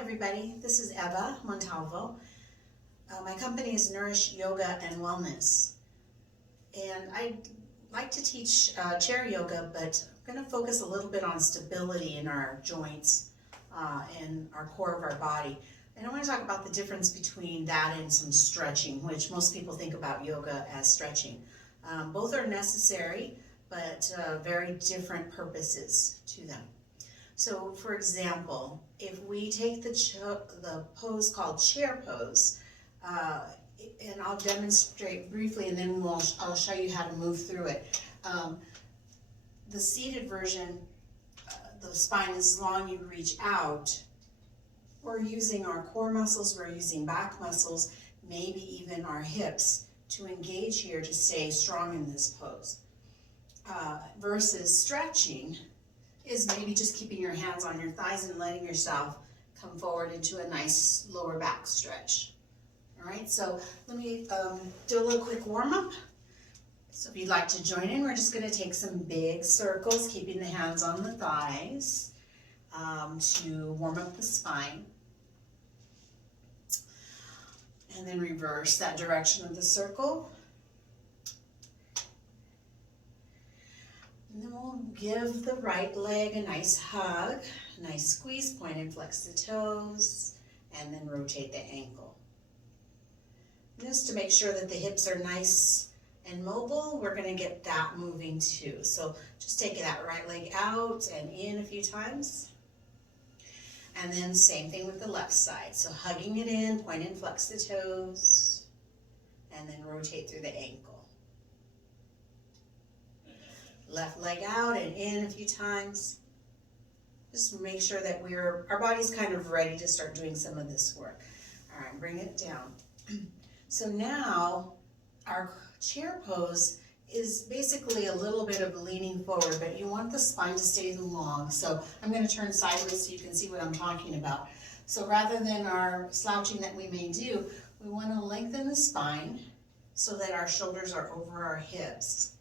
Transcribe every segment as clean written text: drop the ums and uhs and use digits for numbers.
everybody, this is Eva Montalvo. My company is Nourish Yoga and Wellness, and I like to teach chair yoga, but I'm going to focus a little bit on stability in our joints and our core of our body. And I want to talk about the difference between that and some stretching, which most people think about yoga as stretching. Both are necessary, but very different purposes to them. So for example, if we take the pose called chair pose, and I'll demonstrate briefly and then I'll show you how to move through it. The seated version, the spine is long, you reach out. We're using our core muscles, we're using back muscles, maybe even our hips to engage here to stay strong in this pose. Versus stretching is maybe just keeping your hands on your thighs and letting yourself come forward into a nice lower back stretch. All right, so let me do a little quick warm up. So if you'd like to join in, we're just going to take some big circles, keeping the hands on the thighs to warm up the spine. And then reverse that direction of the circle. And then we'll give the right leg a nice hug, a nice squeeze, point and flex the toes, and then rotate the ankle. And just to make sure that the hips are nice and mobile, we're going to get that moving too. So just take that right leg out and in a few times. And then same thing with the left side. So hugging it in, point and flex the toes, and then rotate through the ankle. Left leg out and in a few times. Just make sure that our body's kind of ready to start doing some of this work. All right, bring it down. So now our chair pose is basically a little bit of leaning forward, but you want the spine to stay long. So I'm going to turn sideways so you can see what I'm talking about. So rather than our slouching that we may do, we want to lengthen the spine so that our shoulders are over our hips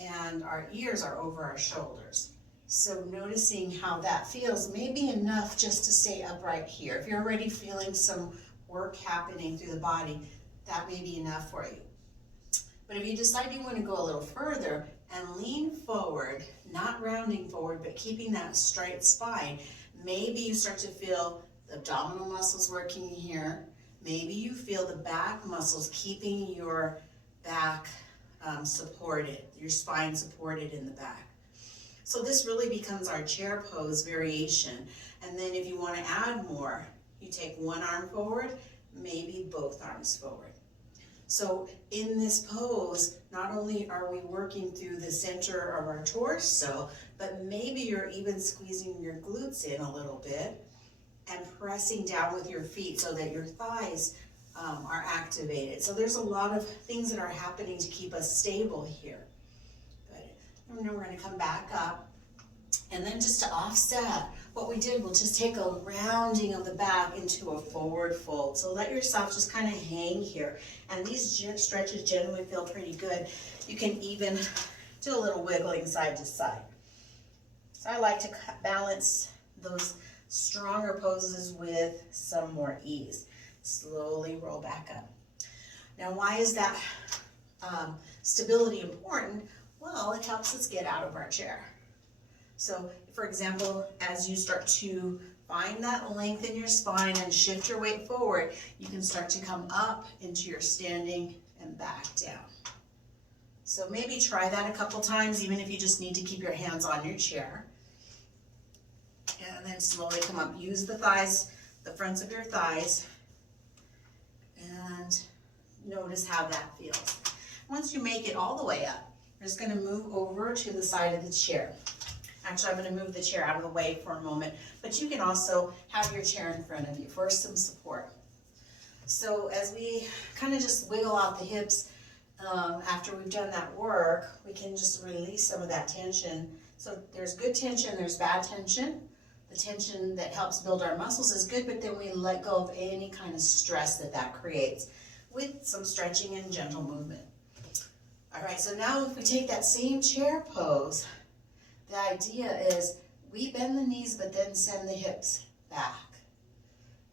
and our ears are over our shoulders. So noticing how that feels may be enough just to stay upright here. If you're already feeling some work happening through the body, that may be enough for you. But if you decide you want to go a little further and lean forward, not rounding forward, but keeping that straight spine, maybe you start to feel the abdominal muscles working here. Maybe you feel the back muscles keeping your back supported, your spine supported in the back. So this really becomes our chair pose variation. And then if you want to add more, you take one arm forward, maybe both arms forward. So in this pose, not only are we working through the center of our torso, but maybe you're even squeezing your glutes in a little bit and pressing down with your feet so that your thighs are activated. So there's a lot of things that are happening to keep us stable here. Good. And then we're going to come back up. And then just to offset what we did, we'll just take a rounding of the back into a forward fold. So let yourself just kind of hang here. And these stretches generally feel pretty good. You can even do a little wiggling side to side. So I like to balance those stronger poses with some more ease. Slowly roll back up. Now, why is that stability important? Well, it helps us get out of our chair. So, for example, as you start to find that length in your spine and shift your weight forward, you can start to come up into your standing and back down. So maybe try that a couple times, even if you just need to keep your hands on your chair. And then slowly come up. Use the thighs, the fronts of your thighs, and notice how that feels. Once you make it all the way up, we're just going to move over to the side of the chair. Actually, I'm going to move the chair out of the way for a moment, but you can also have your chair in front of you for some support. So as we kind of just wiggle out the hips after we've done that work, we can just release some of that tension. So there's good tension, there's bad tension. The tension that helps build our muscles is good, but then we let go of any kind of stress that creates with some stretching and gentle movement. All right, so now if we take that same chair pose, the idea is we bend the knees but then send the hips back.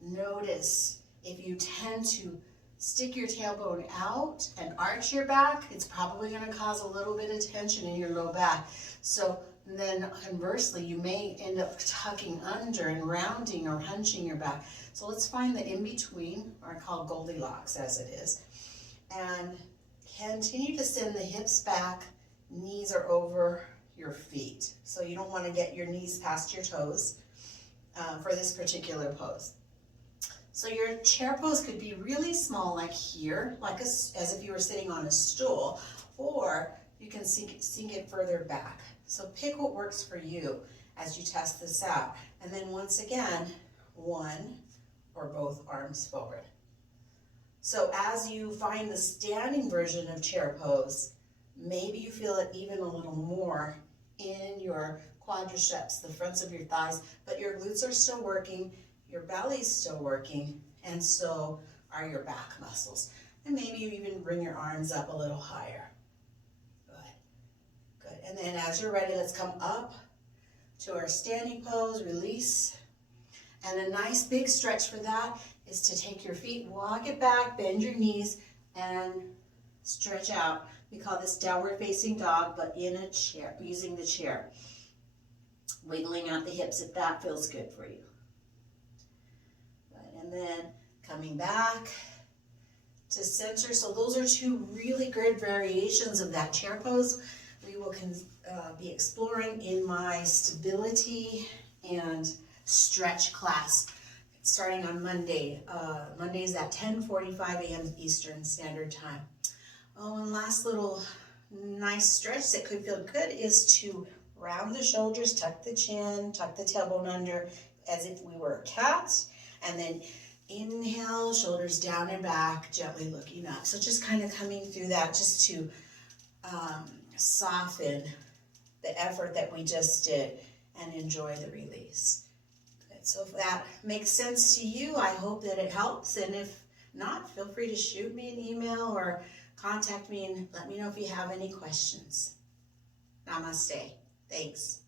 Notice if you tend to stick your tailbone out and arch your back, it's probably going to cause a little bit of tension in your low back. So then conversely, you may end up tucking under and rounding or hunching your back. So let's find the in-between, or called Goldilocks as it is, and continue to send the hips back, knees are over your feet. So you don't want to get your knees past your toes for this particular pose. So your chair pose could be really small, like here, like as if you were sitting on a stool, or you can sink it further back. So pick what works for you as you test this out. And then once again, one or both arms forward. So as you find the standing version of chair pose, maybe you feel it even a little more in your quadriceps, the fronts of your thighs, but your glutes are still working, your belly's still working, and so are your back muscles. And maybe you even bring your arms up a little higher. Good, good. And then as you're ready, let's come up to our standing pose, release. And a nice big stretch for that is to take your feet, walk it back, bend your knees, and stretch out. We call this downward facing dog, but in a chair, using the chair. Wiggling out the hips if that feels good for you. Good. And then coming back to center. So those are two really good variations of that chair pose. We will be exploring in my stability and stretch class starting on Monday. Mondays at 10:45 a.m. Eastern Standard Time. Oh, and last little nice stretch that could feel good is to round the shoulders, tuck the chin, tuck the tailbone under as if we were a cat, and then inhale, shoulders down and back, gently looking up. So just kind of coming through that just to soften the effort that we just did and enjoy the release. Good. So if that makes sense to you, I hope that it helps, and if not, feel free to shoot me an email or contact me and let me know if you have any questions. Namaste. Thanks.